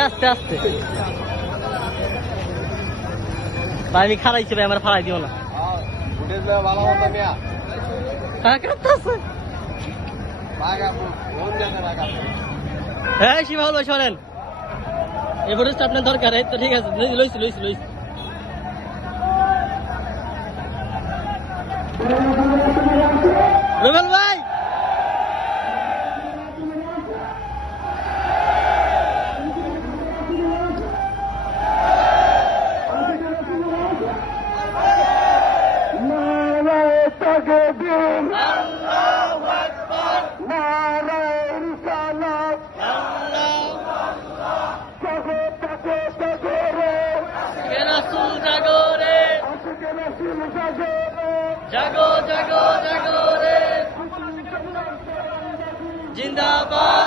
আস্তে আস্তে ভাই আমি খারাইছি ভাই আমার ফাড়াই দিও না হ্যাঁ শিবাউল ভাই শোনেন এই ফুটেজটা আপনার দরকার এই তো ঠিক আছে লইছি রুবেল ভাই জাগো জাগো জাগো রে জিন্দাবাদ